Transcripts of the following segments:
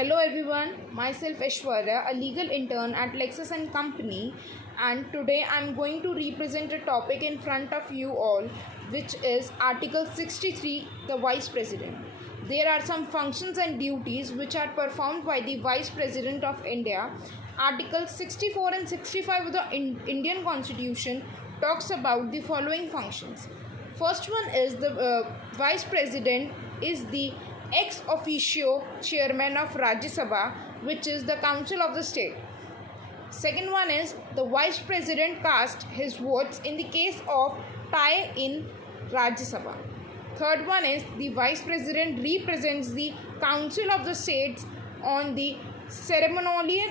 Hello everyone, myself Aishwarya, a legal intern at Lexus and Company, and today I'm going to represent a topic in front of you all, which is Article 63, the Vice President. There are some functions and duties which are performed by the Vice President of India. Article 64 and 65 of the Indian Constitution talks about the following functions. First one is the Vice President is the ex officio chairman of Rajya Sabha, which is the council of the state. Second one is the vice president casts his votes in the case of tie in Rajya Sabha. Third one is the vice president represents the council of the states on the ceremonial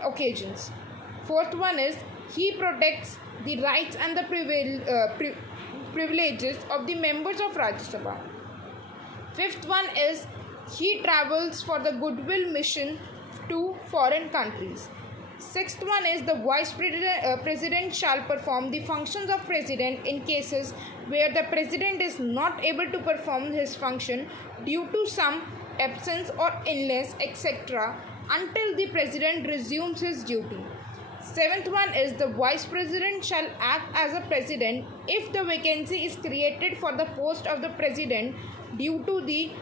occasions. Fourth one is he protects the rights and the privileges of the members of Rajya Sabha. Fifth one is he travels for the goodwill mission to foreign countries. Sixth one is the vice president shall perform the functions of president in cases where the president is not able to perform his function due to some absence or illness, etc., until the president resumes his duty. Seventh one is the vice president shall act as a president if the vacancy is created for the post of the president due to the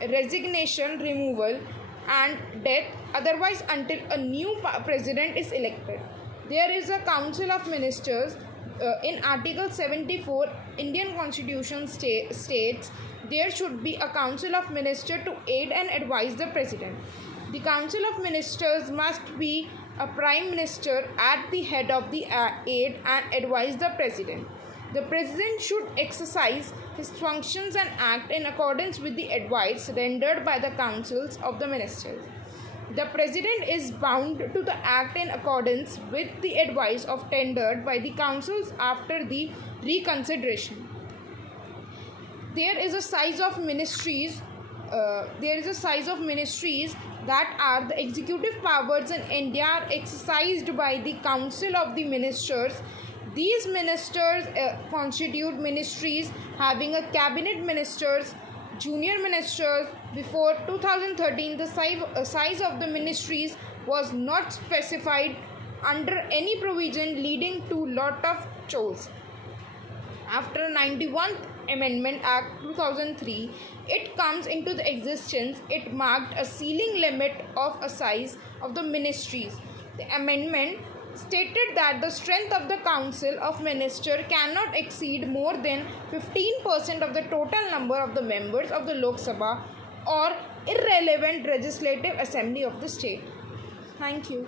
resignation, removal and death, otherwise until a new president is elected. There is a council of ministers in Article 74 Indian Constitution states there should be a council of ministers to aid and advise the president. The council of ministers must be a prime minister at the head of the aid and advise the president. The president should exercise his functions and act in accordance with the advice rendered by the councils of the ministers. The president is bound to the act in accordance with the advice of tendered by the councils after the reconsideration. There is a size of ministries. That are the executive powers in India are exercised by the council of the ministers. These ministers constitute ministries having a cabinet ministers, junior ministers. Before 2013, the size of the ministries was not specified under any provision, leading to lot of chores. After 91st Amendment Act 2003, it comes into the existence. It marked a ceiling limit of a size of the ministries. The amendment stated that the strength of the council of ministers cannot exceed more than 15% of the total number of the members of the Lok Sabha or irrelevant legislative assembly of the state. Thank you.